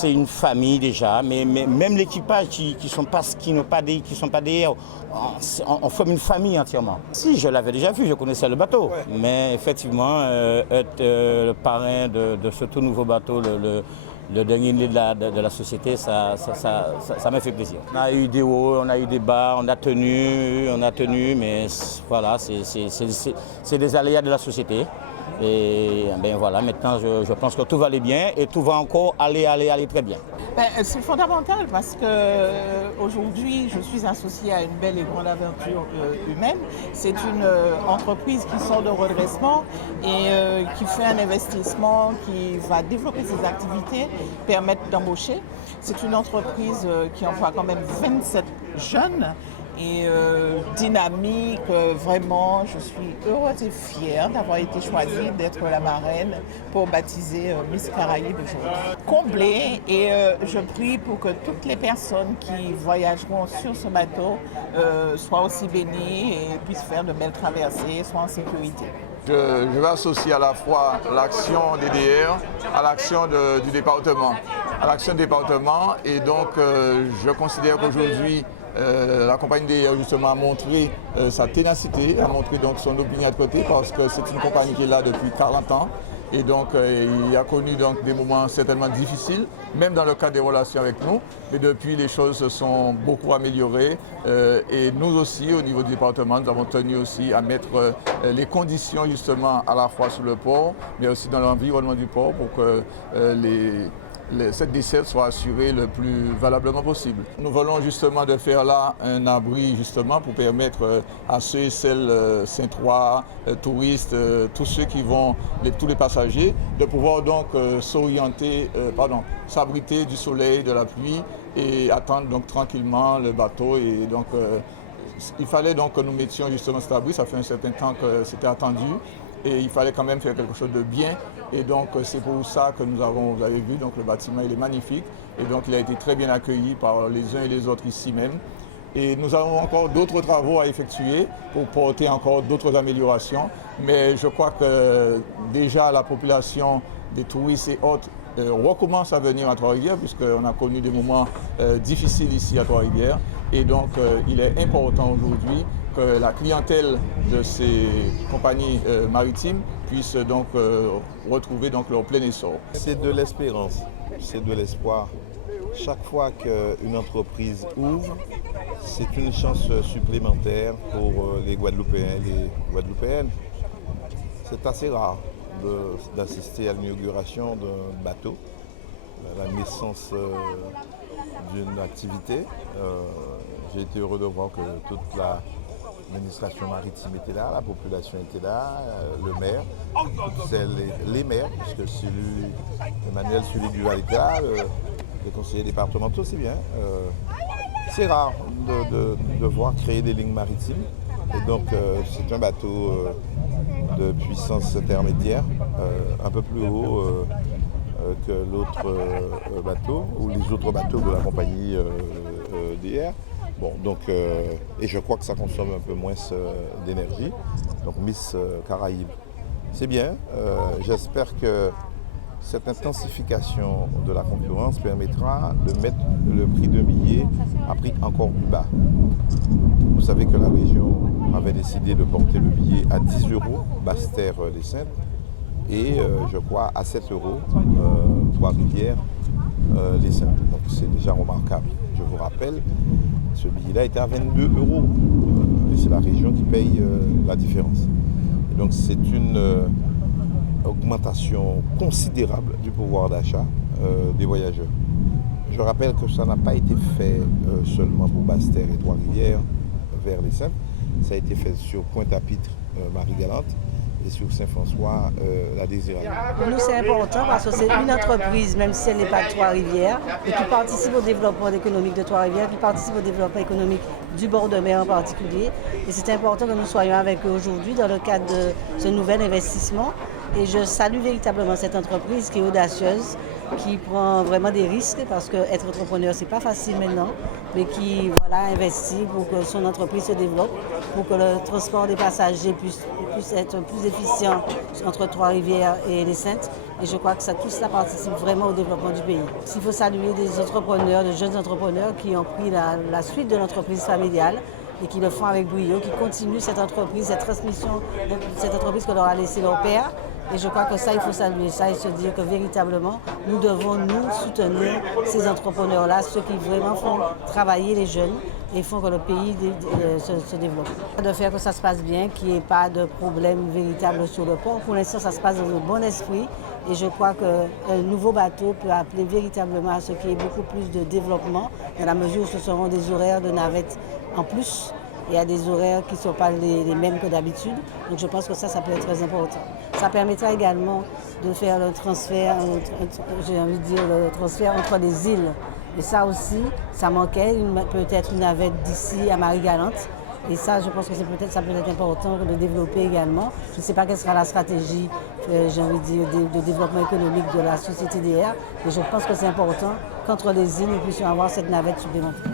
c'est une famille déjà, mais même l'équipage qui sont pas derrière, on forme une famille entièrement. Si, je l'avais déjà vu, je connaissais le bateau, ouais. Mais effectivement, être le parrain de ce tout nouveau bateau, le dernier né de la société, ça m'a fait plaisir. On a eu des hauts, on a eu des bas, on a tenu, mais voilà, c'est des aléas de la société. Et ben voilà, maintenant je pense que tout va aller bien et tout va encore aller très bien. C'est fondamental parce que aujourd'hui je suis associée à une belle et grande aventure humaine. C'est une entreprise qui sort de redressement et qui fait un investissement qui va développer ses activités, permettre d'embaucher. C'est une entreprise qui emploie quand même 27 jeunes. Et dynamique, vraiment, je suis heureuse et fière d'avoir été choisie d'être la marraine pour baptiser Miss Caraïbes aujourd'hui. Comblée, et je prie pour que toutes les personnes qui voyageront sur ce bateau soient aussi bénies et puissent faire de belles traversées, soient en sécurité. Je vais associer à la fois l'action DDR à l'action du département. À l'action du département, et donc je considère qu'aujourd'hui, la compagnie DDR justement a montré sa ténacité, a montré donc son opiniâtreté parce que c'est une compagnie qui est là depuis 40 ans et donc il a connu donc des moments certainement difficiles, même dans le cadre des relations avec nous, mais depuis les choses se sont beaucoup améliorées et nous aussi au niveau du département nous avons tenu aussi à mettre les conditions justement à la fois sur le port mais aussi dans l'environnement du port pour que cette desserte soit assurée le plus valablement possible. Nous voulons justement de faire là un abri justement pour permettre à ceux et celles Saint-Trois, touristes, tous ceux qui vont, tous les passagers, de pouvoir donc s'abriter du soleil, de la pluie et attendre donc tranquillement le bateau. Et donc il fallait donc que nous mettions justement cet abri, ça fait un certain temps que c'était attendu. Et il fallait quand même faire quelque chose de bien. Et donc c'est pour ça que nous avons, vous avez vu, donc le bâtiment il est magnifique. Et donc il a été très bien accueilli par les uns et les autres ici même. Et nous avons encore d'autres travaux à effectuer pour porter encore d'autres améliorations. Mais je crois que déjà la population des touristes et autres recommence à venir à Trois-Rivières puisqu'on a connu des moments difficiles ici à Trois-Rivières. Et donc il est important aujourd'hui que la clientèle de ces compagnies maritimes puisse donc retrouver donc leur plein essor. C'est de l'espérance, c'est de l'espoir. Chaque fois qu'une entreprise ouvre, c'est une chance supplémentaire pour les Guadeloupéens et les Guadeloupéennes. C'est assez rare d'assister à l'inauguration d'un bateau, à la naissance d'une activité. J'ai été heureux de voir que toute l'administration maritime était là, la population était là, le maire, les maires, puisque Emmanuel Sully-Duval était là, les conseillers départementaux, c'est bien. C'est rare de voir créer des lignes maritimes. Et donc c'est un bateau de puissance intermédiaire, un peu plus haut que l'autre bateau, ou les autres bateaux de la compagnie DR. Bon, donc, et je crois que ça consomme un peu moins d'énergie. Donc Miss Caraïbes, c'est bien. J'espère que cette intensification de la concurrence permettra de mettre le prix d'un billet à prix encore plus bas. Vous savez que la région avait décidé de porter le billet à 10 €, Basse-Terre des Saintes, et je crois à 7 € Trois-Rivières les Saintes. Donc c'est déjà remarquable. Je vous rappelle, ce billet-là était à 22 €. Et c'est la région qui paye la différence. Et donc c'est une augmentation considérable du pouvoir d'achat des voyageurs. Je rappelle que ça n'a pas été fait seulement pour Basse-Terre et Trois-Rivières vers les Saintes. Ça a été fait sur Pointe-à-Pitre, Marie-Galante, et sur Saint-François, la Désirade. Pour nous, c'est important parce que c'est une entreprise, même si elle n'est pas de Trois-Rivières, et qui participe au développement économique de Trois-Rivières, qui participe au développement économique du bord de mer en particulier. Et c'est important que nous soyons avec eux aujourd'hui dans le cadre de ce nouvel investissement. Et je salue véritablement cette entreprise qui est audacieuse, qui prend vraiment des risques parce qu'être entrepreneur, c'est pas facile maintenant, mais qui investit pour que son entreprise se développe, pour que le transport des passagers puisse être plus efficient entre Trois-Rivières et les Saintes. Et je crois que tout cela participe vraiment au développement du pays. Il faut saluer des entrepreneurs, de jeunes entrepreneurs qui ont pris la suite de l'entreprise familiale et qui le font avec brio, qui continuent cette entreprise, cette transmission, cette entreprise que leur a laissé leur père. Et je crois que ça, il faut saluer ça et se dire que véritablement, nous devons nous soutenir ces entrepreneurs-là, ceux qui vraiment font travailler les jeunes et font que le pays se développe. De faire que ça se passe bien, qu'il n'y ait pas de problème véritable sur le port. Pour l'instant, ça se passe dans un bon esprit et je crois qu'un nouveau bateau peut appeler véritablement à ce qu'il y ait beaucoup plus de développement dans la mesure où ce seront des horaires de navette en plus. Il y a des horaires qui ne sont pas les mêmes que d'habitude. Donc je pense que ça peut être très important. Ça permettra également de faire le transfert, le transfert entre les îles. Et ça aussi, ça manquait, peut-être une navette d'ici à Marie-Galante. Et ça, je pense que ça peut être important de développer également. Je ne sais pas quelle sera la stratégie, de développement économique de la société DR, mais je pense que c'est important qu'entre les îles, nous puissions avoir cette navette supplémentaire.